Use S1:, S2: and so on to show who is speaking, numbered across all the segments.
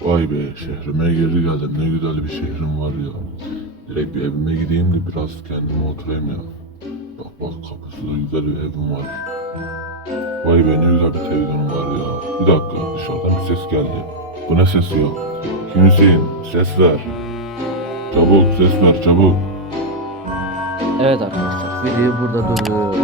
S1: Vay be şehrime geri geldim. Ne güzel bir şehrim var ya. Direkt bir evime gideyim de biraz kendime oturayım ya. Bak bak kapısı da güzel bir evim var. Vay be ne güzel bir televizyonum var ya. Bir dakika dışarıdan bir ses geldi. Bu ne sesi ya? Kim? Ses ver. Çabuk ses ver çabuk.
S2: Evet arkadaşlar video burada duruyor.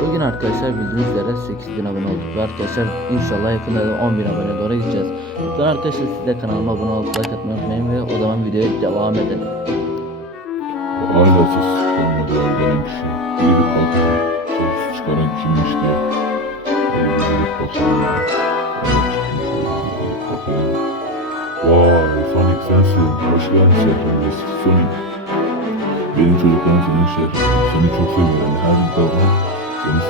S2: Bugün arkadaşlar bildiğiniz üzere 8000 abone olduk ve arkadaşlar inşallah yakında da 10.000 abone doğru gideceğiz. Lütfen arkadaşlar siz de kanalıma abone olup like atmayı unutmayın ve o zaman videoya devam edelim.
S1: Hala ses çıkarmadı öldüren kişi. Gidip bakalım. Ses çıkaran kimmiş diye. Bir gidip bakalım. Vay Sonic sensin. Hoş geldin şehrimize Sonic. Benim çocuklarım senin şehrin. Seni çok seviyorum.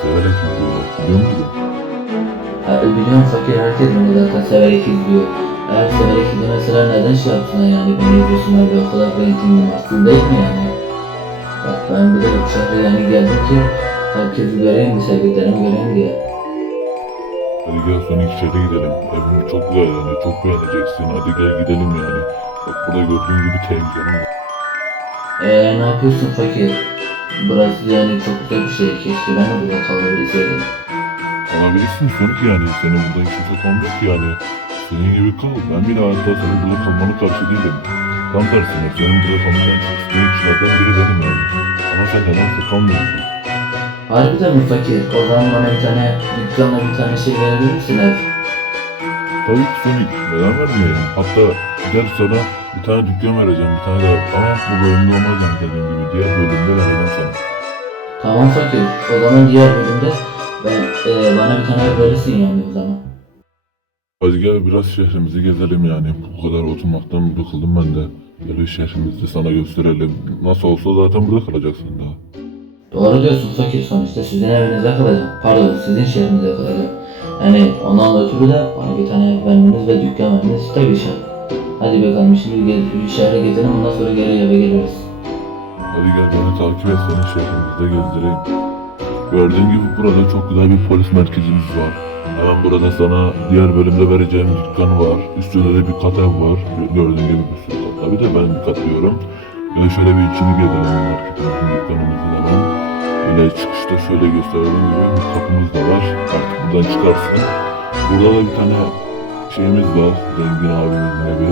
S1: Severek izliyorlar. Biliyor musun?
S2: Abi biliyorum fakir herkes beni zaten severek izliyor. Eğer severek izlemeseler neden şey yapsınlar yani beni izliyorsunlar ve o kadar reytingim aslında değil mi yani? Bak ben bir de bu şehre yani geldim ki herkesi göreyim, sevdiklerimi göreyim diye.
S1: Hadi gel Sonic içeri gidelim. Evim çok güzel yani. Çok beğeneceksin. Hadi gel gidelim yani. Bak burada gördüğün gibi televizyonum var.
S2: Eee ne yapıyorsun fakir? Burası yani çok güzel bir şey. Keşke ben de burada kalabilseydim.
S1: Kalabilirsin Sonic yani. Seni burada kimse kalmıyor ki yani. Senin gibi kal. Ben bile hayatta senin burada kalmanı karşı değilim. Tam tersine senin burada kalmanı isteyen kişilerden biri benim yani. Ama sen nedense kalmıyorsun.
S2: Harbiden mi fakir? O zaman bana bir tane dükkanla bir tane şey verebilir misin ev?
S1: Tabii ki Sonic. Neden vermeyeyim? Hatta gel sana bir tane dükkan vereceğim. Bir tane de ama bu bölümde olmaz yani dediğim gibi. Diğer bölümde vereceğim sana.
S2: Tamam fakir. O zaman diğer bölümde ben, eee, bana bir tane verirsin yani o zaman.
S1: Hadi gel biraz şehrimizi gezelim yani. Bu kadar oturmaktan bıkıldım ben de. Gel şehrimizi sana gösterelim. Nasıl olsa zaten burada kalacaksın daha.
S2: Doğru diyorsun fakir sonuçta sizin evinizde kalacağım. Pardon sizin şehrinizde kalacağım. Yani ondan ötürü de bana bir tane ev vermeniz ve dükkan vermeniz tabii şart. Hadi bakalım şimdi bir şehre gezelim ondan sonra geri eve geliriz.
S1: Hadi gel beni takip et seni şehrimizde gezdireyim. Gördüğün gibi burada çok güzel bir polis merkezimiz var. Hemen burada sana diğer bölümde vereceğim dükkan var. Üstünde de bir kat ev var. Gördüğün gibi bir sürü kat. Tabii de ben bir kat diyorum. Böyle şöyle bir içini gezelim marketimizin dükkanımızı da ben. Böyle çıkışta şöyle gösterdiğim gibi bir kapımız da var. Artık buradan çıkarsın. Burada da bir tane şeyimiz var. Zengin abimizin evi.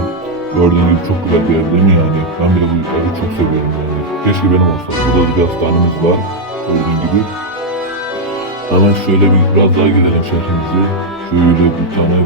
S1: Gördüğün gibi çok güzel bir ev değil mi yani? Ben bile bu evi çok seviyorum yani. Keşke benim olsa. Burada da bir hastanemiz var. Gördüğün gibi. Hemen şöyle bir biraz daha gidelim şehrimize. Şöyle bir tane